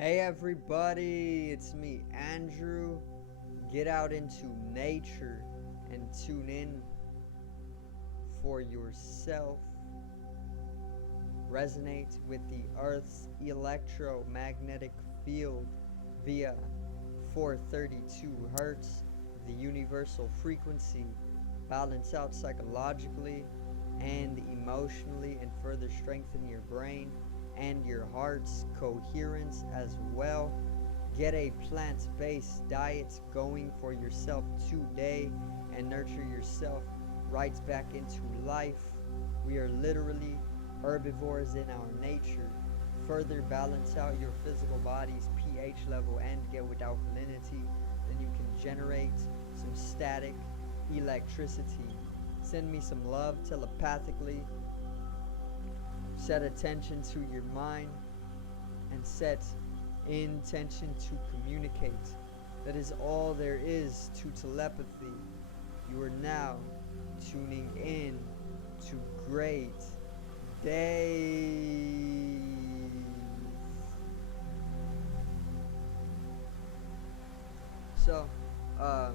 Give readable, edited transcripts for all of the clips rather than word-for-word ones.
Hey everybody, it's me, Andrew. Get out into nature and tune in for yourself. Resonate with the Earth's electromagnetic field via 432 Hertz, the universal frequency. Balance out psychologically and emotionally and further strengthen your brain and your heart's coherence as well. Get a plant-based diet going for yourself today and nurture yourself right back into life. We are literally herbivores in our nature. Further balance out your physical body's pH level and get with alkalinity. Then you can generate some static electricity. Send me some love telepathically. Set attention to your mind and set intention to communicate. That is all there is to telepathy. You are now tuning in to great days. So, I'm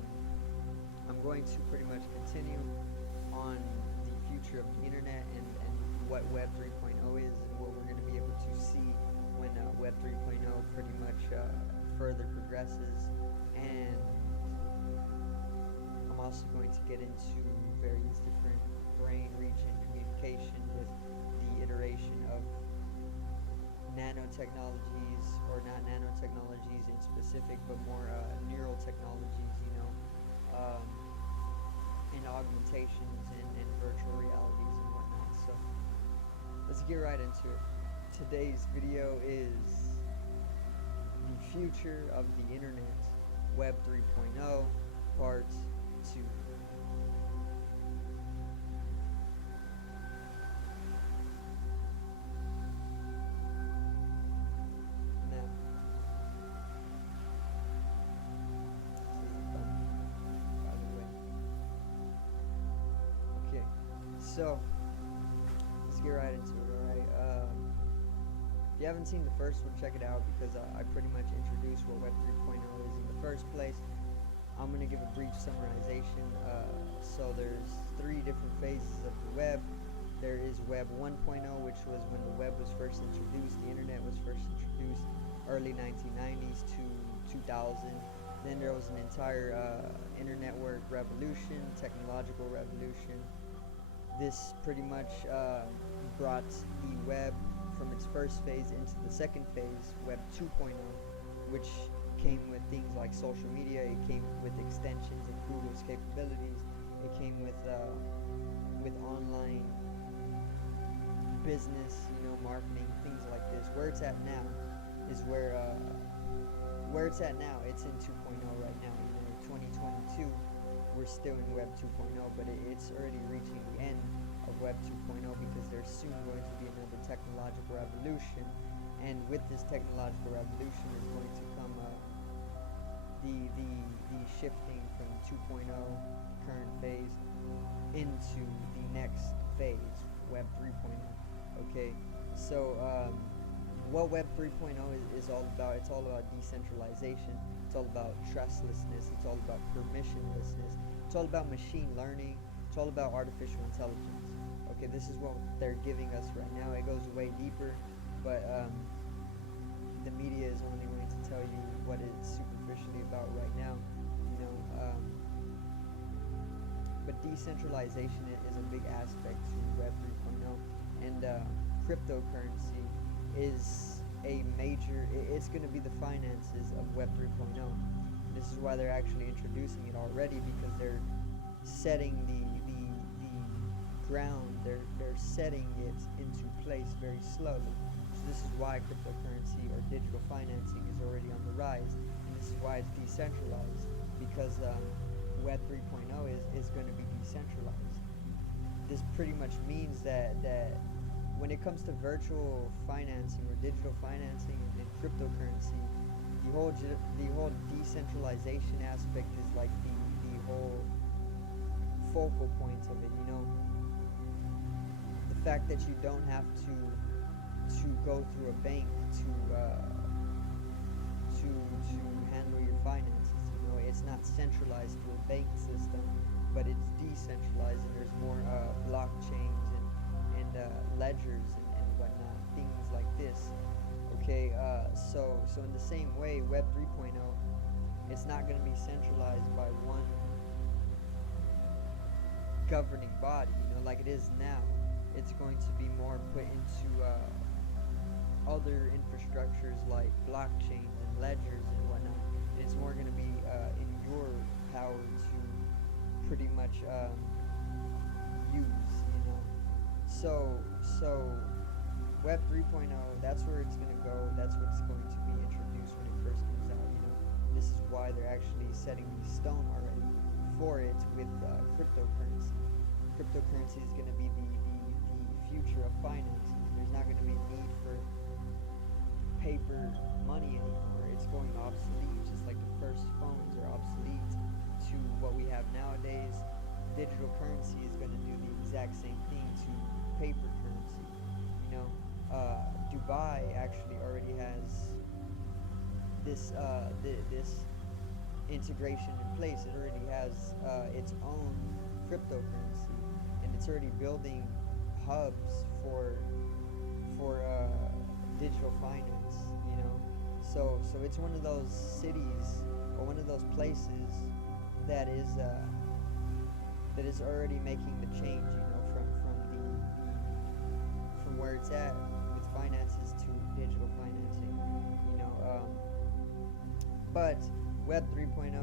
going to pretty much continue on the future of the internet and what Web 3.0 is and what we're going to be able to see when Web 3.0 pretty much further progresses. And I'm also going to get into various different brain region communication with the iteration of nanotechnologies, or not nanotechnologies in specific, but more neural technologies, and augmentations and virtual realities and whatnot. So let's get right into it. Today's video is the future of the internet, Web 3.0, part 2. So, let's get right into it, alright? If you haven't seen the first one, check it out, because I pretty much introduced what Web 3.0 is in the first place. I'm going to give a brief summarization. So there's 3 different phases of the web. There is Web 1.0, which was when the web was first introduced. The internet was first introduced early 1990s to 2000. Then there was an entire internetwork revolution, technological revolution. This pretty much brought the web from its first phase into the second phase, Web 2.0, which came with things like social media. It came with extensions of Google's capabilities. It came with online business, marketing, things like this. Where it's at now is where it's at now. It's in 2.0 right now. 2022. We're still in Web 2.0, but it's already reaching the end of Web 2.0, because there's soon going to be another technological revolution, and with this technological revolution is going to come the shifting from 2.0 current phase into the next phase, Web 3.0. Okay, so what Web 3.0 is all about? It's all about decentralization. It's all about trustlessness. It's all about permissionlessness. It's all about machine learning. It's all about artificial intelligence. Okay, this is what they're giving us right now. It goes way deeper, but the media is only going to tell you what it's superficially about right now. But decentralization is a big aspect to Web 3.0, and cryptocurrency is a major. It's going to be the finances of Web 3.0. This is why they're actually introducing it already, because they're setting the ground. They're setting it into place very slowly. So this is why cryptocurrency or digital financing is already on the rise, and this is why it's decentralized, because Web 3.0 is going to be decentralized. This pretty much means that when it comes to virtual financing or digital financing and cryptocurrency, the whole decentralization aspect is like the whole focal point of it. The fact that you don't have to go through a bank to handle your finances. You know, it's not centralized through a bank system, but it's decentralized, and there's more blockchains and ledgers and whatnot, things like this. Okay, so in the same way, Web 3.0, it's not going to be centralized by one governing body, you know, like it is now. It's going to be more put into other infrastructures like blockchains and ledgers and whatnot. And it's more going to be in your power to pretty much use, you know. So Web 3.0, that's where it's going to go. That's what's going to be introduced when it first comes out, you know. And this is why they're actually setting the stone already for it with cryptocurrency. Cryptocurrency is going to be the future of finances. There's not going to be a need for paper money anymore. It's going obsolete, just like the first phones are obsolete to what we have nowadays. Digital currency is going to do the exact same thing to paper currency. You know, Dubai actually already has this integration in place. It already has its own cryptocurrency, and it's already building hubs for digital finance. You know, so it's one of those cities or one of those places that is already making the change. You know, from where it's at with finances to digital financing. You know, but Web 3.0,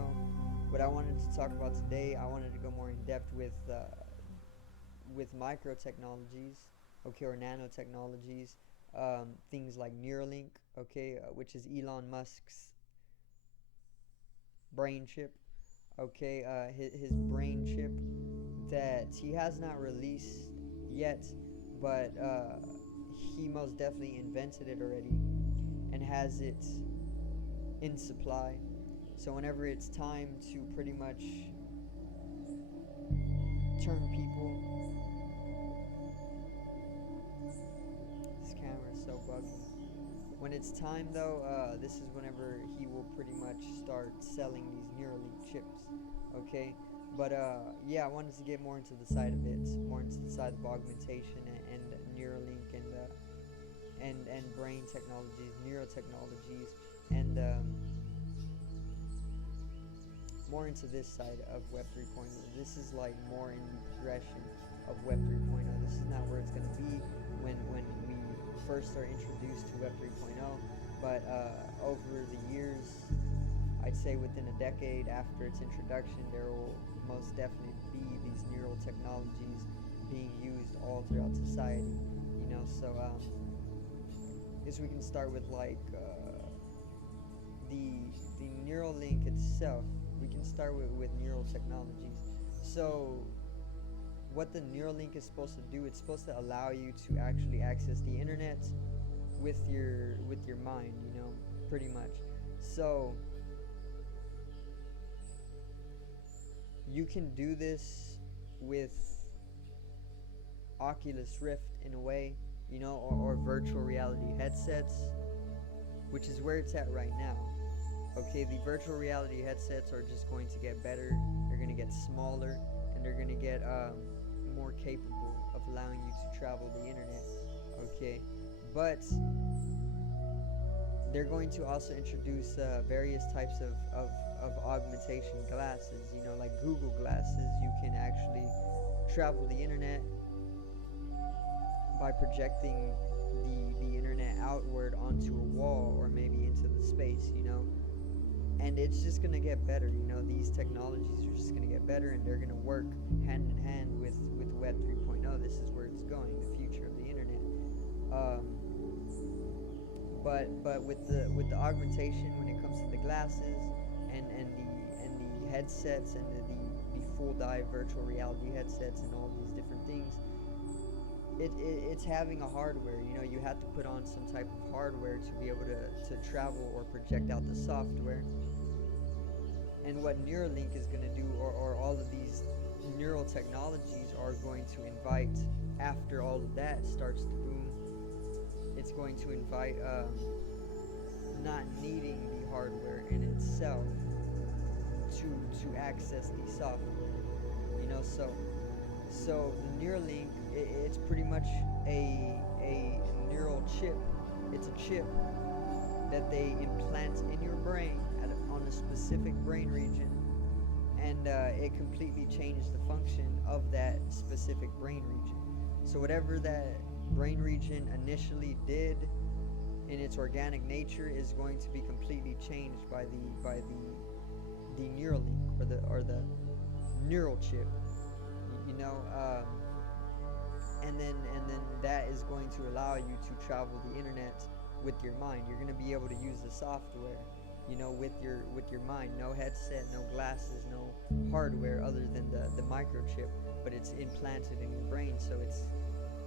what I wanted to talk about today, I wanted to go more in depth with micro technologies, okay, or nanotechnologies, things like Neuralink, okay, which is Elon Musk's brain chip, okay, his brain chip that he has not released yet, but he most definitely invented it already and has it in supply. So whenever it's time to pretty much turn people, this camera is so buggy. When it's time though, this is whenever he will pretty much start selling these Neuralink chips, okay? But yeah, I wanted to get more into the side of it, more into the side of augmentation and Neuralink and brain technologies, neurotechnologies, and more into this side of Web 3.0. This is like more in the progression of Web 3.0. This is not where it's going to be when we first are introduced to Web 3.0, but over the years, I'd say within a decade after its introduction, there will most definitely be these neural technologies being used all throughout society. You know, so I guess we can start with like the Neuralink itself. We can start with neural technologies. So what the Neuralink is supposed to do, it's supposed to allow you to actually access the internet with your mind, you know, pretty much. So you can do this with Oculus Rift in a way, you know, or virtual reality headsets, which is where it's at right now. Okay, the virtual reality headsets are just going to get better, they're going to get smaller, and they're going to get more capable of allowing you to travel the internet. Okay, but they're going to also introduce various types of augmentation glasses, you know, like Google glasses. You can actually travel the internet by projecting the internet outward onto a wall or maybe into the space, you know. And it's just going to get better, you know. These technologies are just going to get better, and they're going to work hand in hand with Web 3.0. This is where it's going, the future of the internet. But with the augmentation, when it comes to the glasses and the headsets and the full dive virtual reality headsets and all these different things, it's having a hardware. You know, you have to put on some type of hardware to be able to travel or project out the software. And what Neuralink is going to do, or all of these neural technologies are going to invite, after all of that starts to boom, it's going to invite not needing the hardware in itself to access the software. So the Neuralink, it's pretty much a neural chip. It's a chip that they implant in your brain on a specific brain region, and it completely changes the function of that specific brain region. So whatever that brain region initially did in its organic nature is going to be completely changed by the Neuralink or the neural chip, and then that is going to allow you to travel the internet with your mind. You're going to be able to use the software, with your mind. No headset, no glasses, no hardware other than the microchip, but it's implanted in your brain, so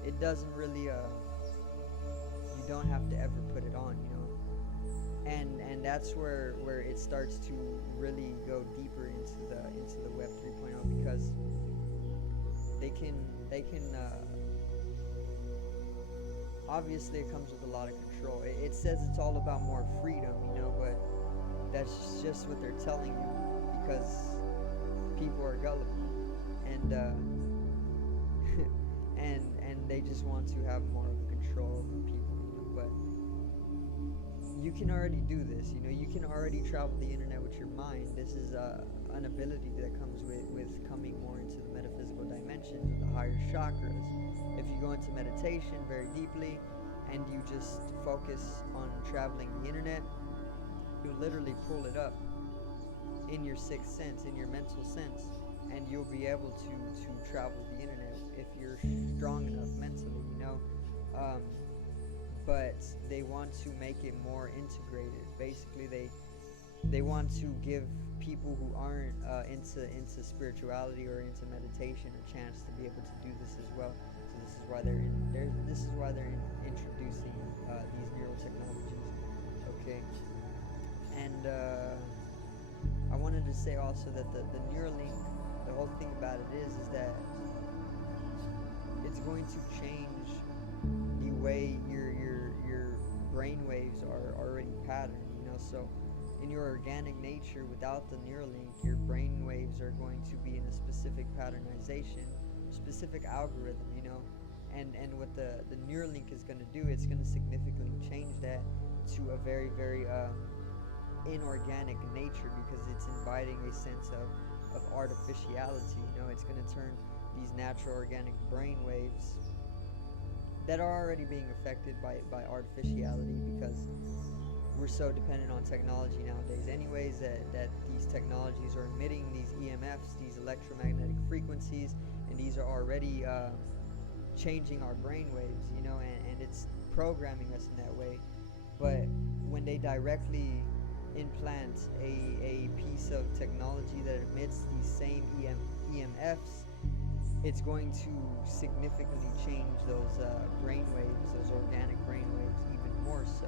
it doesn't really you don't have to ever put it on, and that's where it starts to really go deeper into the Web 3.0, because they can obviously it comes with a lot of control. It says it's all about more freedom, but that's just what they're telling you, because people are gullible, and and they just want to have more of control over people, but you can already do this. You can already travel the internet with your mind. This is an ability that comes with coming more into the metaphysical dimensions, or the higher chakras. If you go into meditation very deeply and you just focus on traveling the internet, you'll literally pull it up in your sixth sense, in your mental sense, and you'll be able to travel the internet if you're strong enough mentally, but they want to make it more integrated. Basically, they want to give people who aren't into spirituality or into meditation a chance to be able to do this as well. So this is why they're introducing these neural technologies. Okay, and I wanted to say also that the Neuralink, the whole thing about it is that it's going to change the way your brain waves are already patterned. So in your organic nature, without the Neuralink, your brain waves are going to be in a specific patternization, specific algorithm, and what the Neuralink is going to do, it's going to significantly change that to a very, very inorganic nature, because it's inviting a sense of artificiality. It's going to turn these natural organic brain waves that are already being affected by artificiality, because we're so dependent on technology nowadays anyways, that these technologies are emitting these EMFs, these electromagnetic frequencies, and these are already changing our brain waves, and it's programming us in that way. But when they directly implant a piece of technology that emits these same EMFs, it's going to significantly change those brain waves, those organic brain waves, even more so.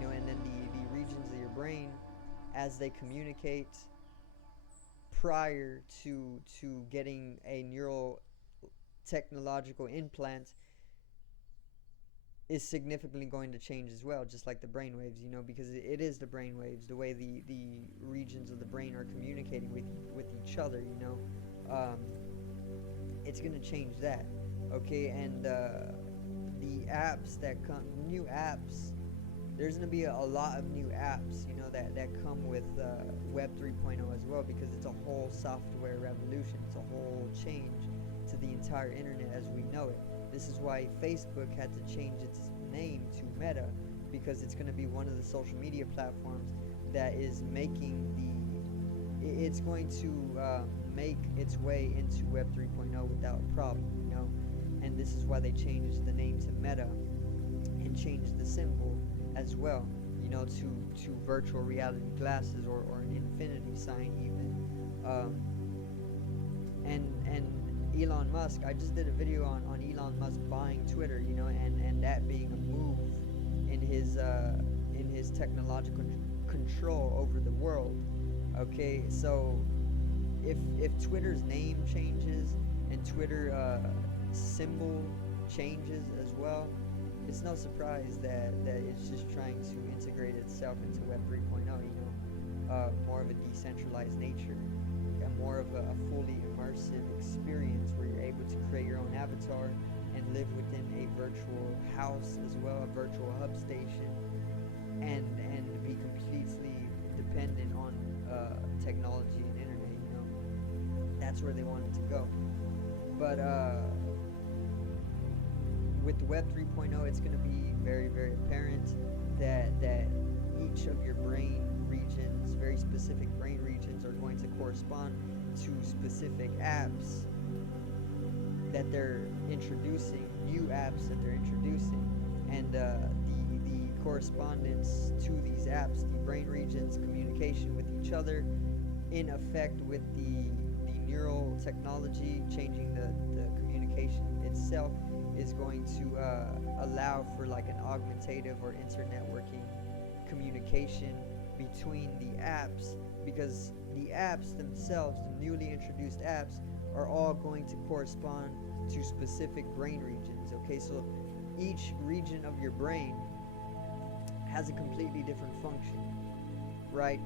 And then the regions of your brain, as they communicate prior to getting a neural technological implant, is significantly going to change as well, just like the brain waves, because it is the brain waves, the way the regions of the brain are communicating with each other, it's going to change that. Okay, and the apps that come, new apps, there's going to be a lot of new apps, that come with Web 3.0 as well, because it's a whole software revolution. It's a whole change to the entire internet as we know it. This is why Facebook had to change its name to Meta, because it's going to be one of the social media platforms that is it's going to make its way into Web 3.0 without a problem, and this is why they changed the name to Meta and changed the symbol as well, to virtual reality glasses, or an infinity sign even. And Elon Musk, I just did a video on Elon Musk buying Twitter, and that being a move in his technological control over the world. Okay, so if Twitter's name changes and Twitter symbol changes as well, it's no surprise that it's just trying to integrate itself into Web 3.0. More of a decentralized nature, and more of a fully immersive experience where you're able to create your own avatar and live within a virtual house as well, a virtual hub station, and be completely dependent on technology and internet. That's where they want it to go. But with Web 3.0, it's going to be very, very apparent that each of your brain regions, very specific brain regions, are going to correspond to specific apps that they're introducing, new apps that they're introducing, and the correspondence to these apps, the brain regions, communication with each other, in effect with the neural technology, changing the communication itself, is going to allow for like an augmentative or internetworking communication between the apps, because the apps themselves, the newly introduced apps, are all going to correspond to specific brain regions. Okay, so each region of your brain has a completely different function, right?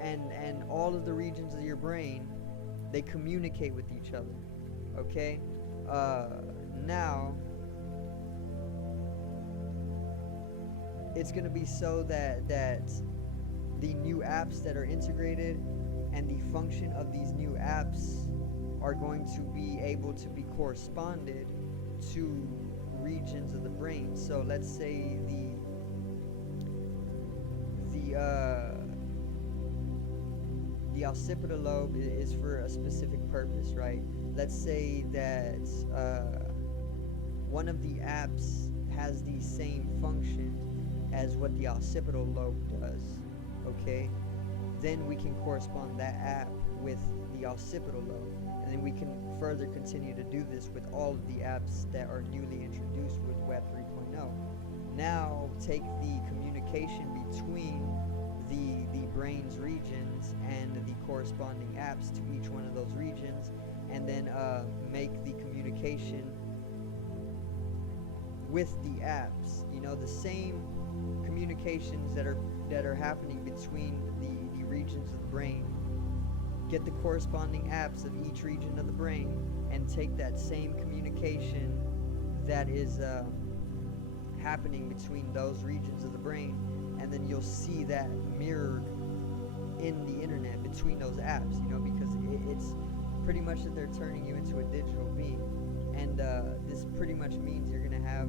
And all of the regions of your brain, they communicate with each other. Okay, now it's going to be so that the new apps that are integrated and the function of these new apps are going to be able to be corresponded to regions of the brain. So let's say the occipital lobe is for a specific purpose, right? Let's say that one of the apps has the same function as what the occipital lobe does, okay? Then we can correspond that app with the occipital lobe, and then we can further continue to do this with all of the apps that are newly introduced with Web 3.0. Now take the communication between the brain's regions and the corresponding apps to each one of those regions, and then make the communication with the apps, the same communications that are happening between the regions of the brain. Get the corresponding apps of each region of the brain and take that same communication that is happening between those regions of the brain, and then you'll see that mirrored in the internet between those apps, because it's pretty much that they're turning you into a digital being. And this pretty much means you're going to have,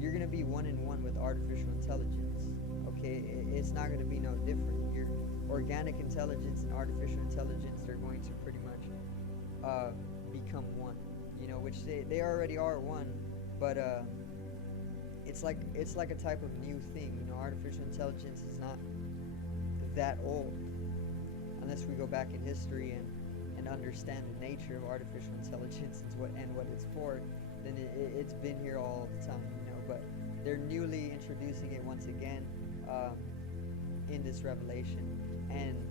you're going to be one-in-one with artificial intelligence. Okay, it's not going to be no different. Your organic intelligence and artificial intelligence, they're going to pretty much become one, which they already are one, but it's like a type of new thing. Artificial intelligence is not that old, unless we go back in history and understand the nature of artificial intelligence and what it's for. Then it's been here all the time, but they're newly introducing it once again in this revelation, and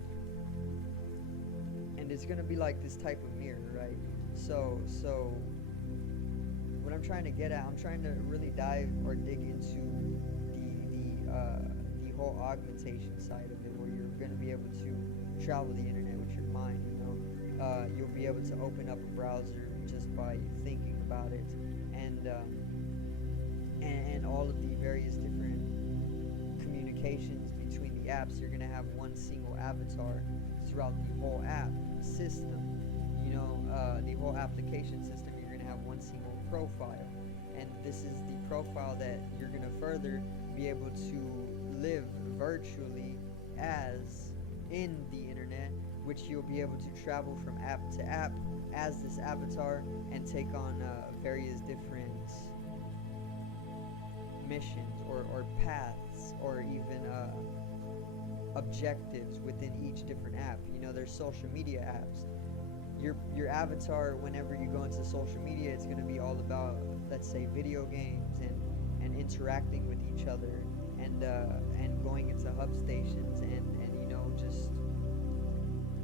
it's going to be like this type of mirror, right? So what I'm trying to get at, I'm trying to really dive or dig into the whole augmentation side of it, where you're going to be able to travel the internet with your mind. You'll be able to open up a browser just by thinking about it, and all of the various different communications between the apps. You're going to have one single avatar throughout the whole app system. The whole application system. You're going to have one single profile, and this is the profile that you're going to further be able to live virtually as in the internet, which you'll be able to travel from app to app as this avatar and take on various different missions or paths, or even objectives within each different app. There's social media apps. Your avatar, whenever you go into social media, it's going to be all about, let's say, video games and interacting with each other, and going into hub stations and just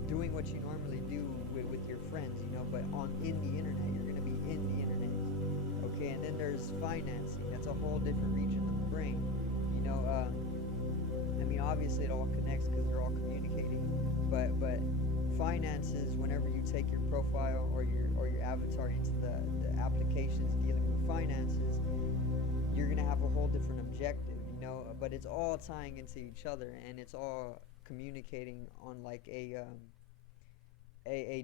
doing what you normally do with your friends, but in the internet. You're going to be in the internet, Okay, and then there's financing. That's a whole different region of the brain. You know, I mean, obviously it all connects because they're all communicating. But finances, whenever you take your profile or your avatar into the applications dealing with finances, you're gonna have a whole different objective. You know, but it's all tying into each other, and it's all communicating on like a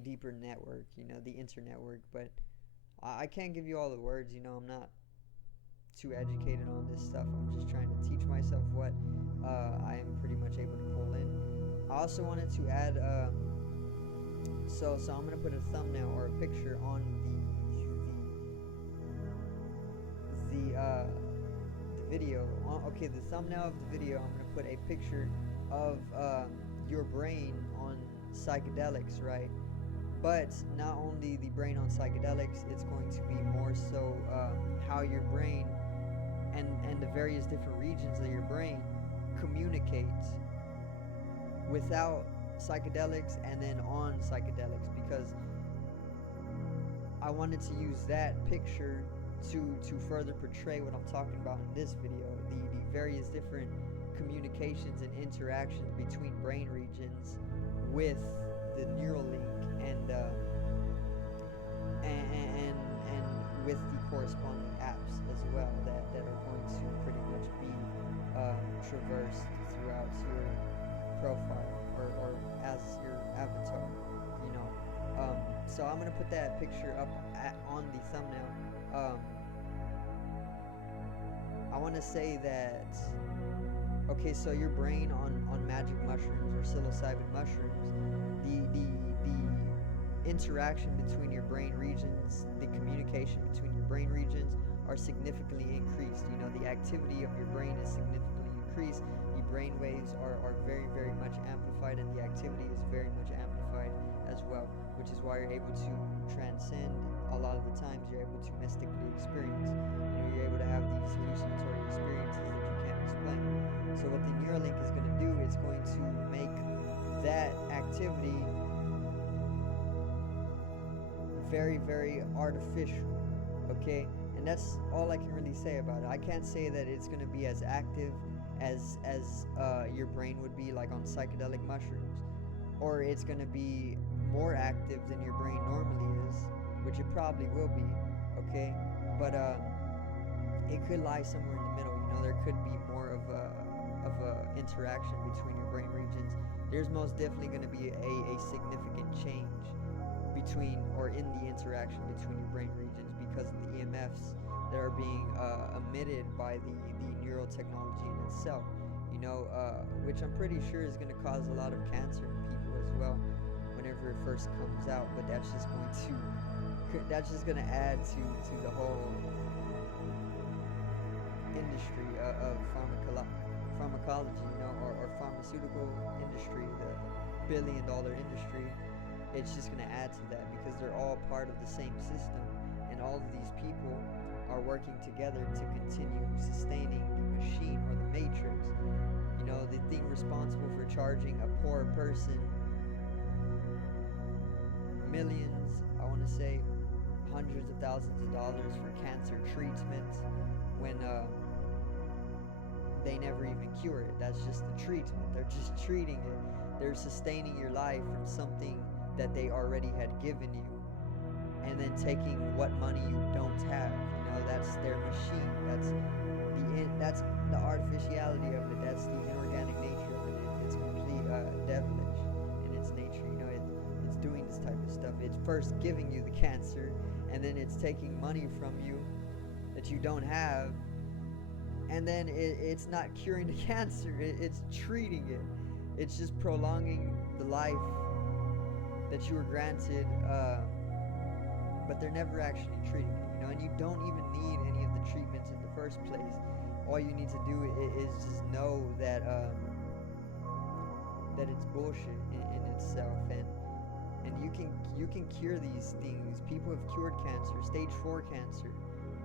deeper network. You know, the internetwork. But I can't give you all the words. You know, I'm not too educated on this stuff. I'm just trying to teach myself what I am pretty much able to pull in. I also wanted to add, so I'm gonna put a thumbnail or a picture on the video. Okay, the thumbnail of the video. I'm gonna put a picture of your brain on psychedelics, right? But not only the brain on psychedelics, it's going to be more so how your brain and the various different regions of your brain communicate without psychedelics and then on psychedelics, because I wanted to use that picture to further portray what I'm talking about in this video, the various different communications and interactions between brain regions with the neural link and with the corresponding apps as well that are going to pretty much be traversed throughout your profile or as your avatar, you know. So I'm gonna put that picture up on the thumbnail. I want to say that, okay, so your brain on magic mushrooms or psilocybin mushrooms, the interaction between your brain regions, the communication between your brain regions are significantly increased. You know, the activity of your brain is significantly increased. The brain waves are very, very much amplified, and the activity is very much amplified as well, which is why you're able to transcend. A lot of the times you're able to mystically experience. You know, you're able to have these hallucinatory experiences that you can't explain. So what the Neuralink is going to do, it's going to make that activity very, very artificial, okay? And that's all I can really say about it. I can't say that it's going to be as active as your brain would be like on psychedelic mushrooms, or it's going to be more active than your brain normally is, which it probably will be, okay? But it could lie somewhere in the middle. You know, there could be more of a interaction between your brain regions. There's most definitely going to be a significant change between or in the interaction between your brain regions because of the EMFs that are being emitted by the neural technology in itself, you know, which I'm pretty sure is going to cause a lot of cancer in people as well whenever it first comes out. But that's just going to add to the whole industry of pharmacology, you know, or pharmaceutical industry, the billion-dollar industry. It's just going to add to that because they're all part of the same system, and all of these people are working together to continue sustaining the machine or the matrix. You know, the thing responsible for charging a poor person millions, I want to say hundreds of thousands of dollars for cancer treatment when they never even cure it. That's just the treatment. They're just treating it. They're sustaining your life from something that they already had given you, and then taking what money you don't have. You know, that's their machine. That's the artificiality of it. That's the inorganic nature of it. It's complete devilish in its nature. You know, it's doing this type of stuff. It's first giving you the cancer, and then it's taking money from you that you don't have, and then it's not curing the cancer. It's treating it. It's just prolonging the life that you were granted, but they're never actually treating it, you know, and you don't even need any of the treatments in the first place. All you need to do is just know that that it's bullshit in itself, and you can cure these things. People have cured cancer, stage 4 cancer,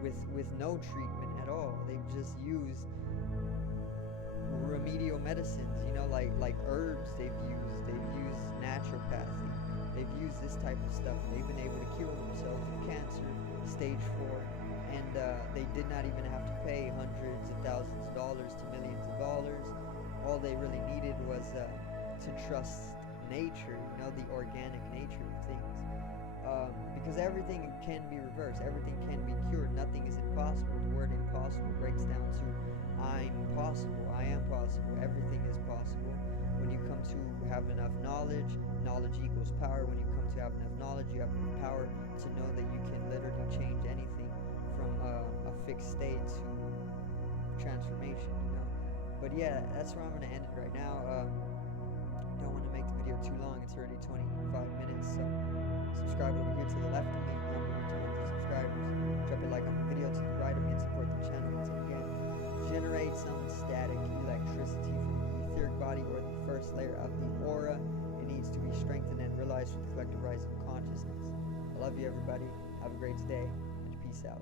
with no treatment at all. They've just used remedial medicines, you know, like herbs. They've used naturopathy. They've used this type of stuff, and they've been able to cure themselves of cancer, stage 4, and they did not even have to pay hundreds of thousands of dollars to millions of dollars. All they really needed was to trust nature, the organic nature of things. Because everything can be reversed, everything can be cured, nothing is impossible. The word impossible breaks down to I'm possible, I am possible, everything is possible. When you come to have enough knowledge, knowledge equals power. When you come to have enough knowledge, you have enough power to know that you can literally change anything from a fixed state to transformation, But yeah, that's where I'm going to end it right now. Don't want to make the video too long. It's already 25 minutes, so subscribe over here to the left of me. I'm over 200 subscribers. Drop a like on the video to the right of me and support the channel once again. Generate some static electricity from the etheric body or the first layer of the aura. It needs to be strengthened and realized with the collective rise of consciousness. I love you, everybody. Have a great day, and peace out.